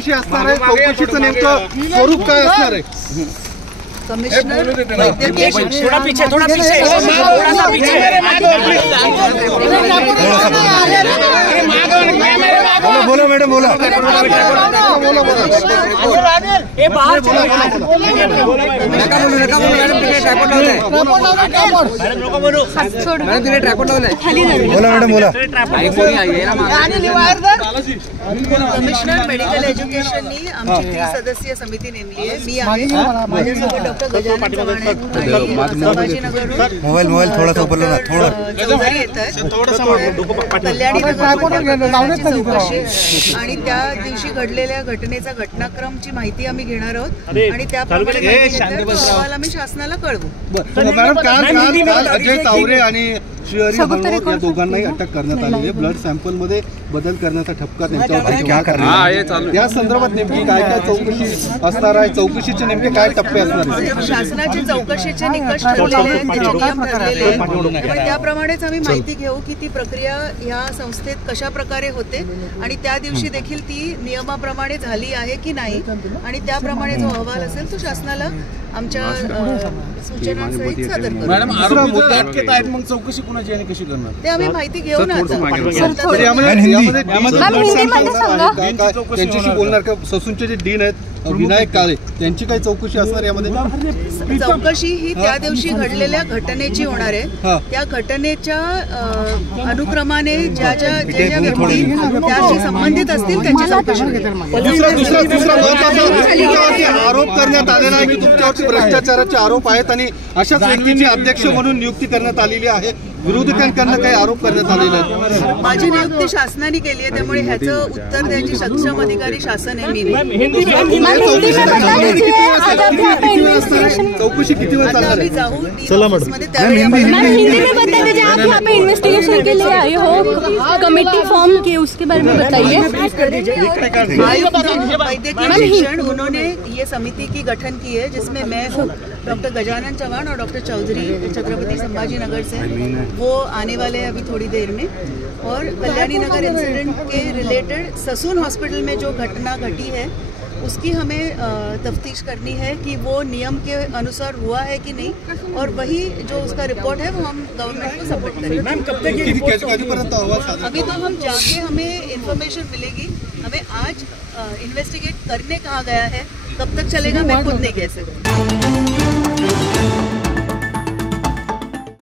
चौकशी असणार आहे, चौकशीचं नेमकं स्वरूप काय असणार आहे? कमिश्नर थोड़ा पीछे थोड़ा सा पीछे बोला मैडम बोला ए बाहर चलो बोला मैडम बोला कमिश्नर मेडिकल एज्युकेशननी आमची 3 सदस्यीय समिती नेमली आहे। मी आहे, माझ्यासोबत डॉक्टर गजानन चव्हाण आहेत, संभाजीनगरहून मोबाईल थोडासा उपर ना थोडा चौधरी येतात, कल्याणी नगर चौकशी आणि त्या दिवशी घडलेल्या घटनेचा घटनाक्रमची माहिती आम्ही घेणार आहोत आणि त्याप्रमाणे अहवाल आम्ही शासनाला कळवू। मॅडम काल अजय तावरे आणि श्रीहरी हलवत या दोघांनाही अटक करण्यात आली आहे। ब्लड सॅम्पल मध्ये बदल करण्याचा ठपका त्यांच्यावर या संदर्भात नेमकी काय काय चौकशी असणार आहे, चौकशीचे नेमके काय टप्पे असणार आहेत? शासनाचे चौकशीचे निकष ठरलेले आहेत, त्याचे नियम ठरलेले आहेत, त्यामुळे त्याप्रमाणेच आम्ही माहिती घेऊ की ती प्रक्रिया या संस्थेत कशा प्रकारे होते आणि त्या दिवशी देखील ती नियमाप्रमाणे झाली आहे की नाही आणि त्याप्रमाणे जो अहवाल असेल तो शासनाला आमच्या सूचनांसहित सादर करू। मॅडम आरोपी अटकेत आहेत, मग चौकशी कोणाची आणि कशी करणार ते आम्ही माहिती घेऊ ना आता। त्यांच्याशी बोलणार का? ससूनचे जे डीन आहेत विनायक काळे त्यांची काही चौकशी असणार यामध्ये? चौकशी ही त्या दिवशी घडलेल्या घटनेची होणार आहे, त्या घटनेच्या अनुक्रमाने ज्या ज्या व्यक्ती त्याशी संबंधित असतील त्यांची चौकशी दुसरा आरोप करण्यात आलेला आहे की तुमच्यावरती भ्रष्टाचाराचे आरोप आहेत आणि अशाच व्यक्तीची अध्यक्ष म्हणून नियुक्ती करण्यात आलेली आहे, विरोधकांकडून काही आरोप करण्यात आलेले आहेत। माझी नियुक्ती शासनाने केली आहे, त्यामुळे ह्याचं उत्तर द्यायची सक्षम अधिकारी शासन आहे, मी नाही। चौकशी किती वेळ चालणार आहे? जाऊ मध्ये त्यावेळी कमेटी फॉर्म की उसके बारे में बताइए। वैद्यकीय शिक्षण उन्होंने ये समिति की गठन की है जिसमें मैं हूँ, डॉक्टर गजानन चव्हाण और डॉक्टर चौधरी छत्रपति संभाजीनगर से, वो आने वाले हैं अभी थोड़ी देर में। और कल्याणी नगर इंसिडेंट के रिलेटेड ससून हॉस्पिटल में जो घटना घटी है उसकी हमें तफ्तीश करनी है कि वो नियम के अनुसार हुआ है कि नहीं, और वही जो उसका रिपोर्ट है वो हम गवर्नमेंट को सबमिट करेंगे। अभी तो हम जाके हमें इंफॉर्मेशन मिलेगी, हमें आज इन्वेस्टिगेट करने कहा गया है, कब तक चलेगा मैं खुद नहीं कह सकती।